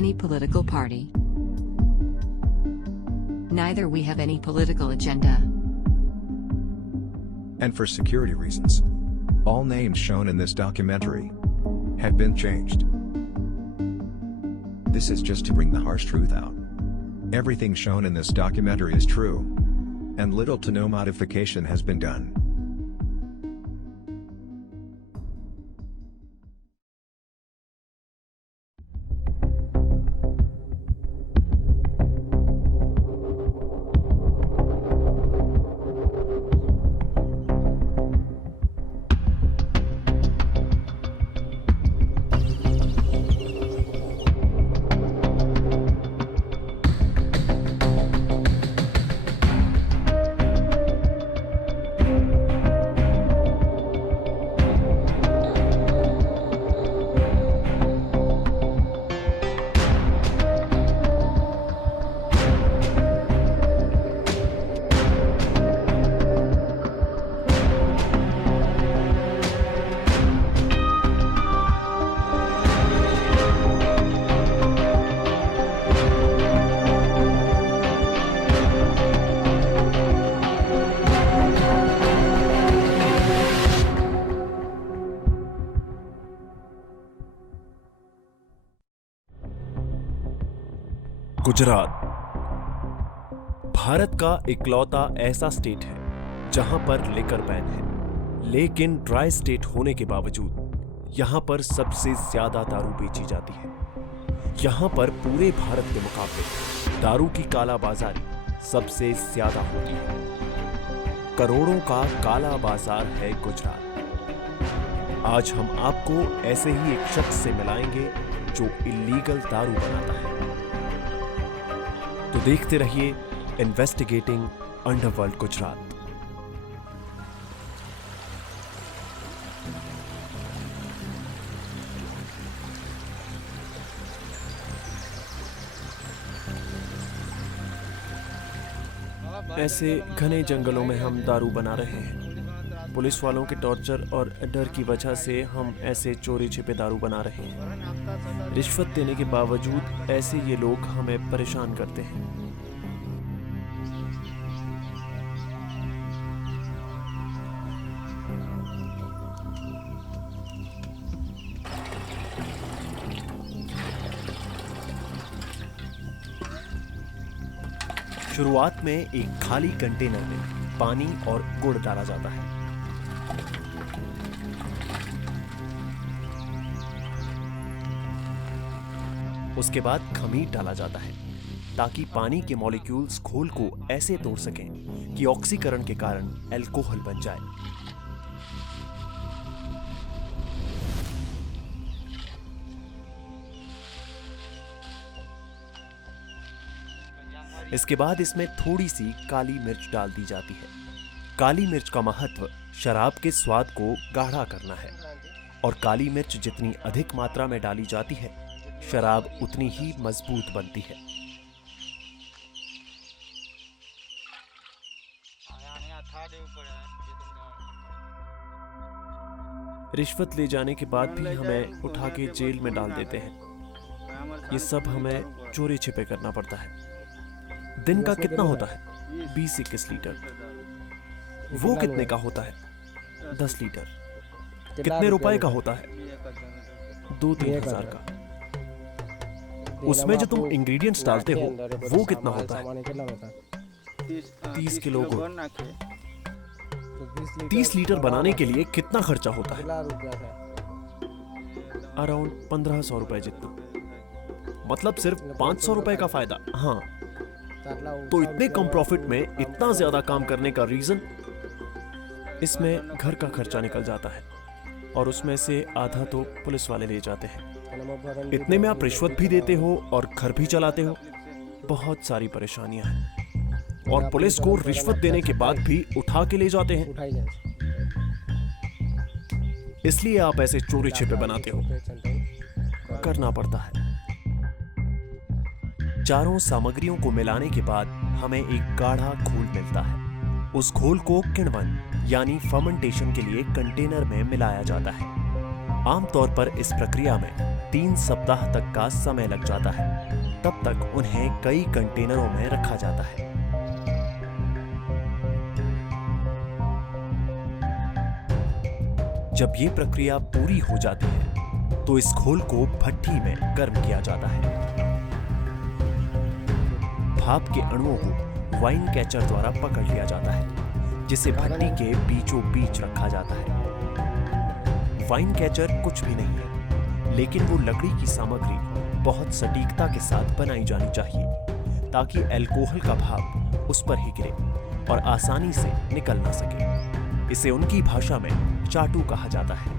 any political party. Neither we have any political agenda. And for security reasons, all names shown in this documentary have been changed. This is just to bring the harsh truth out. Everything shown in this documentary is true, and little to no modification has been done. Gujarat Bharat का इकलौता ऐसा state है जहां पर liquor ban है, लेकिन dry state होने के बावजूद यहां पर सबसे ज्यादा दारू बेची जाती है। यहां पर पूरे भारत के मुकाबले दारू की कालाबाजारी सबसे ज्यादा होती है। करोड़ों का काला बाजार है गुजरात। आज हम आपको ऐसे ही एक शख्स से मिलाएंगे जो इल्लीगल दारू बनाता है। तो देखते रहिए इन्वेस्टिगेटिंग अंडरवर्ल्ड गुजरात। ऐसे घने जंगलों में हम दारू बना रहे हैं। पुलिस वालों के टॉर्चर और डर की वजह से हम ऐसे चोरी छिपे दारू बना रहे हैं। रिश्वत देने के बावजूद ऐसे ये लोग हमें परेशान करते हैं। शुरुआत में एक खाली कंटेनर में पानी और गुड़ डाला जाता है। उसके बाद खमीर डाला जाता है ताकि पानी के मॉलिक्यूल्स घोल को ऐसे तोड़ सकें कि ऑक्सीकरण के कारण अल्कोहल बन जाए। इसके बाद इसमें थोड़ी सी काली मिर्च डाल दी जाती है। काली मिर्च का महत्व शराब के स्वाद को गाढ़ा करना है और काली मिर्च जितनी अधिक मात्रा में डाली जाती है, शराब उतनी ही मजबूत बनती है। रिश्वत ले जाने के बाद भी हमें उठा के जेल में डाल देते हैं। ये सब हमें चोरी छिपे करना पड़ता है। दिन का कितना होता है? 20-21 लीटर। वो कितने का होता है? 10 लीटर। कितने रुपए का होता है? 2-3 हजार का। उसमें जो तुम इंग्रेडिएंट्स डालते हो वो कितना होता है? 30 किलो गुड़। 30 लीटर बनाने के लिए कितना खर्चा होता है? अराउंड 1500 रुपए जितना। मतलब सिर्फ 500 रुपए का फायदा। हाँ, तो इतने कम प्रॉफिट में इतना ज्यादा काम करने का रीजन, इसमें घर का खर्चा निकल जाता है और उसमें से आधा तो पुलिस वाले ले जाते हैं। इतने में आप रिश्वत भी देते हो और घर भी चलाते हो। बहुत सारी परेशानियां हैं और पुलिस को रिश्वत देने के बाद भी उठा के ले जाते हैं। इसलिए आप ऐसे चोरी छिपे बनाते हो। करना पड़ता है। चारों सामग्रियों को मिलाने के बाद हमें एक गाढ़ा घोल मिलता है। उस घोल को किण्वन यानी फर्मेंटेशन के लिए कंटेनर में मिलाया जाता है। आमतौर पर इस प्रक्रिया में 3 सप्ताह तक का समय लग जाता है। तब तक उन्हें कई कंटेनरों में रखा जाता है। जब ये प्रक्रिया पूरी हो जाती है तो इस घोल को भट्ठी में गर्म किया जाता है। भाप के अणुओं को वाइन कैचर द्वारा पकड़ लिया जाता है, जिसे भट्टी के बीचों बीच रखा जाता है। वाइन कैचर कुछ भी नहीं है, लेकिन वो लकड़ी की सामग्री बहुत सटीकता के साथ बनाई जानी चाहिए ताकि अल्कोहल का भाप उस पर ही गिरे और आसानी से निकल ना सके। इसे उनकी भाषा में चाटू कहा जाता है।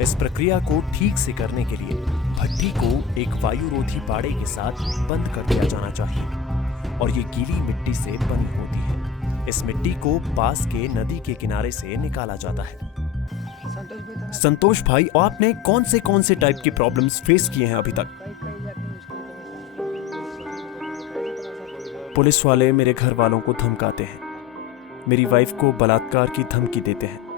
इस प्रक्रिया को ठीक से करने के लिए भट्ठी को एक वायुरोधी बाड़े के साथ बंद कर दिया जाना चाहिए और ये गीली मिट्टी से बनी होती है। इस मिट्टी को पास के नदी के किनारे से निकाला जाता है। संतोष भाई, आपने कौन से टाइप की प्रॉब्लम्स फेस किए हैं अभी तक? पुलिस वाले मेरे घर वालों को धमकाते हैं, मेरी वाइफ को बलात्कार की धमकी देते हैं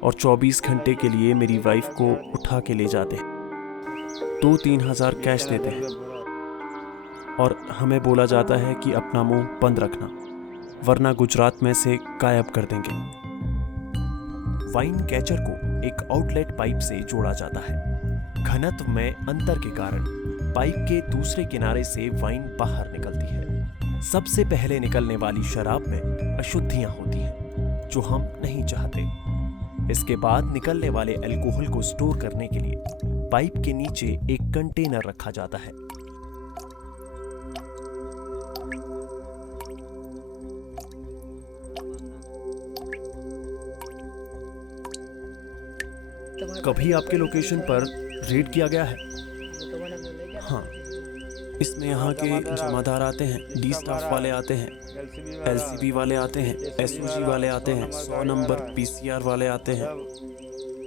और 24 घंटे के लिए मेरी वाइफ को उठा के ले जाते हैं। 2-3 हज़ार कैश देते हैं और हमें बोला जाता है कि अपना मुंह बंद रखना, वरना गुजरात में से गायब कर देंगे। वाइन कैचर को एक आउटलेट पाइप से जोड़ा जाता है। घनत्व में अंतर के कारण पाइप के दूसरे किनारे से वाइन बाहर निकलती है। सबसे पहले निकलने वाली शराब में अशुद्धियां होती हैं, जो हम नहीं चाहते। इसके बाद निकलने वाले अल्कोहल को स्टोर करने के लिए पाइप के नीचे एक कंटेनर रखा जाता है। कभी आपके लोकेशन पर रेड किया गया है? हाँ, इसमें यहाँ के जमादार आते हैं, डी स्टाफ वाले आते हैं, एलसीबी वाले आते हैं, एसओजी वाले आते हैं, 100 नंबर पीसीआर वाले आते हैं।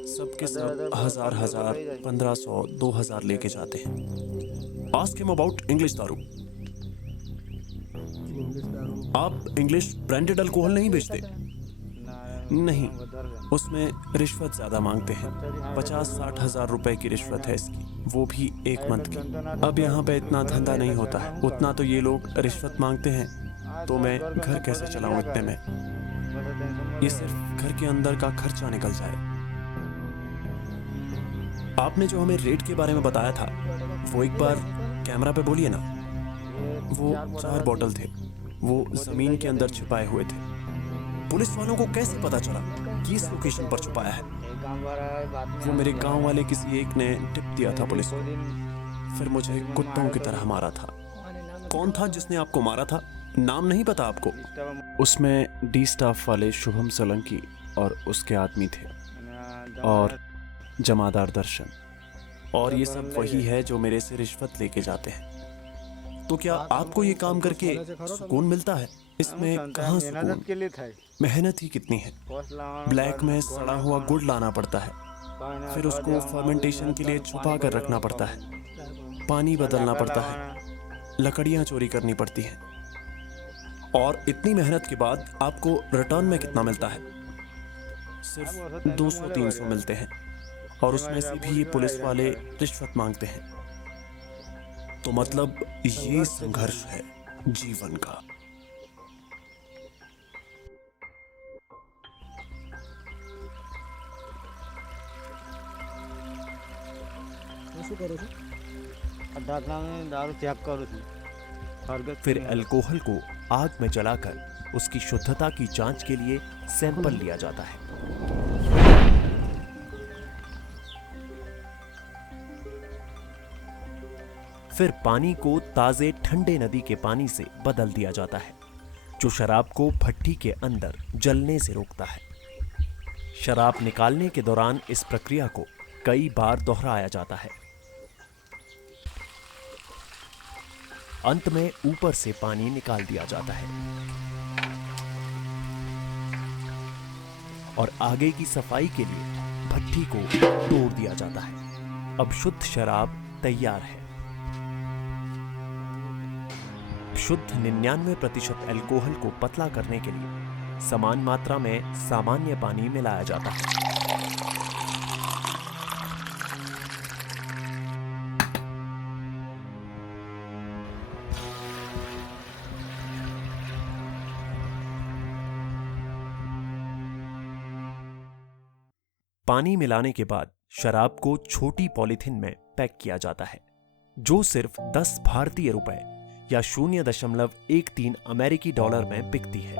सबके सब 1000, 1500, 2000 लेके जाते हैं। आस्क हिम अबाउट इंग्लिश दारू। आप इंग्लिश ब्रांडेड अल्कोहल नहीं बेचते? नहीं, उसमें रिश्वत ज्यादा मांगते हैं। 50-60 हज़ार रुपए की रिश्वत है इसकी, वो भी 1 मंथ की। अब यहाँ पे इतना धंधा नहीं होता है, उतना तो ये लोग रिश्वत मांगते हैं, तो मैं घर कैसे चलाऊं इतने में? ये सिर्फ घर के अंदर का खर्चा निकल जाए। आपने जो हमें रेट के बारे में बताया था, वो एक बार कैमरा पे बोलिए ना। वो 4 बॉटल थे, वो जमीन के अंदर छिपाए हुए थे। पुलिस वालों को कैसे पता चला कि इस लोकेशन पर छुपाया है? वो मेरे गांव वाले किसी एक ने टिप दिया था पुलिस को, फिर मुझे कुत्तों की तरह मारा था। कौन था जिसने आपको मारा था? नाम नहीं पता आपको? उसमें डी स्टाफ वाले शुभम सोलंकी और उसके आदमी थे, और जमादार दर्शन, और ये सब वही है जो मेरे से रिश्वत लेके जाते हैं। तो क्या आपको ये काम करके सुकून मिलता है? इसमें कहाँ सुकून? मेहनत ही कितनी है। ब्लैक में सड़ा हुआ गुड़ लाना पड़ता है, फिर उसको फर्मेंटेशन के लिए छुपा कर रखना पड़ता है, पानी बदलना पड़ता है, लकड़ियाँ चोरी करनी पड़ती हैं, और इतनी मेहनत के बाद आपको रिटर्न में कितना मिलता है? सिर्फ 200-300 मिलते हैं, और उसमें से भी ये पुलिस वाले रिश्वत मांगते हैं। तो मतलब ये संघर्ष है जीवन का। फिर अल्कोहल को आग में जलाकर उसकी शुद्धता की जांच के लिए सैंपल लिया जाता है। फिर पानी को ताजे ठंडे नदी के पानी से बदल दिया जाता है, जो शराब को भट्ठी के अंदर जलने से रोकता है। शराब निकालने के दौरान इस प्रक्रिया को कई बार दोहराया जाता है। अंत में ऊपर से पानी निकाल दिया जाता है और आगे की सफाई के लिए भट्ठी को तोड़ दिया जाता है। अब शुद्ध शराब तैयार है। शुद्ध 99% अल्कोहल को पतला करने के लिए समान मात्रा में सामान्य पानी मिलाया जाता है। पानी मिलाने के बाद शराब को छोटी पॉलीथिन में पैक किया जाता है, जो सिर्फ 10 भारतीय रुपए या 0.13 अमेरिकी डॉलर में बिकती है।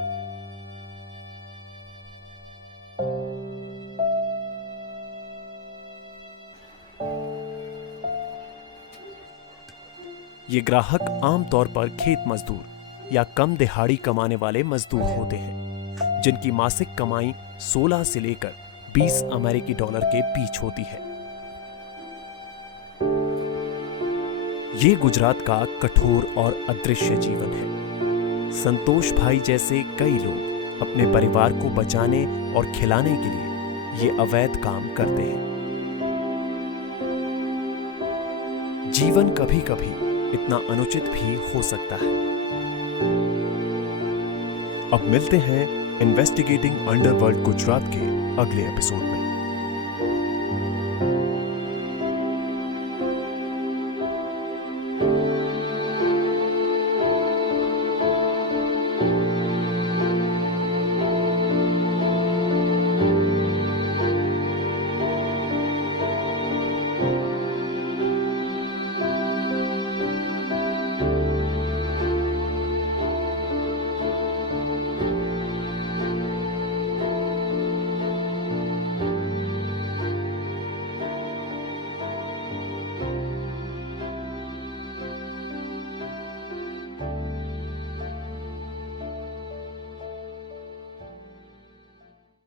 ये ग्राहक आमतौर पर खेत मजदूर या कम दिहाड़ी कमाने वाले मजदूर होते हैं, जिनकी मासिक कमाई 16 से लेकर 20 अमेरिकी डॉलर के बीच होती है। ये गुजरात का कठोर और अदृश्य जीवन है। संतोष भाई जैसे कई लोग अपने परिवार को बचाने और खिलाने के लिए ये अवैध काम करते हैं। जीवन कभी कभी इतना अनुचित भी हो सकता है। अब मिलते हैं इन्वेस्टिगेटिंग अंडरवर्ल्ड गुजरात के अगले एपिसोड में।